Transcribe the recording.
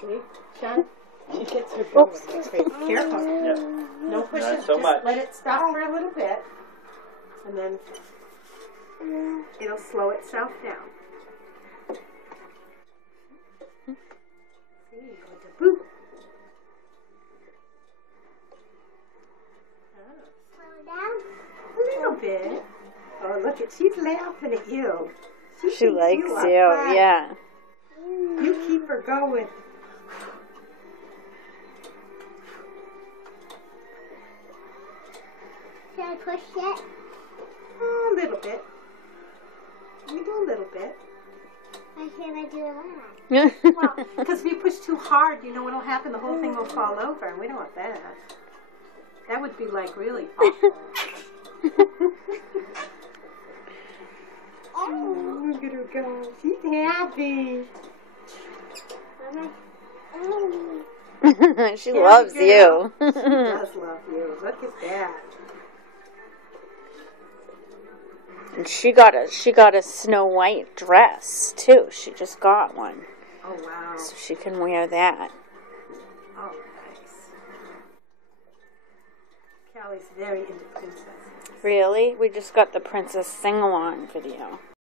See, Sean? She gets her going. Careful. Yeah. No pushing. Not so Just much. let it stop for a little bit. And then it'll slow itself down. See, you go to boop. Slow down. A little bit. Oh, look at, she's laughing at you. She thinks likes are you, fun. yeah. You keep her going. Should I push it? Oh, a little bit. You do a little bit. Why can't I do that? Well, because if you push too hard, you know what'll happen? The whole thing will fall over, and we don't want that. That would be like really awful. Oh, look at her go. She's happy. She loves you. She does love you. Look at that. And she got a Snow White dress too. She just got one, Oh, wow. so she can wear that. Oh, nice. Callie's very into princesses. Really? We just got the Princess Sing-Along video.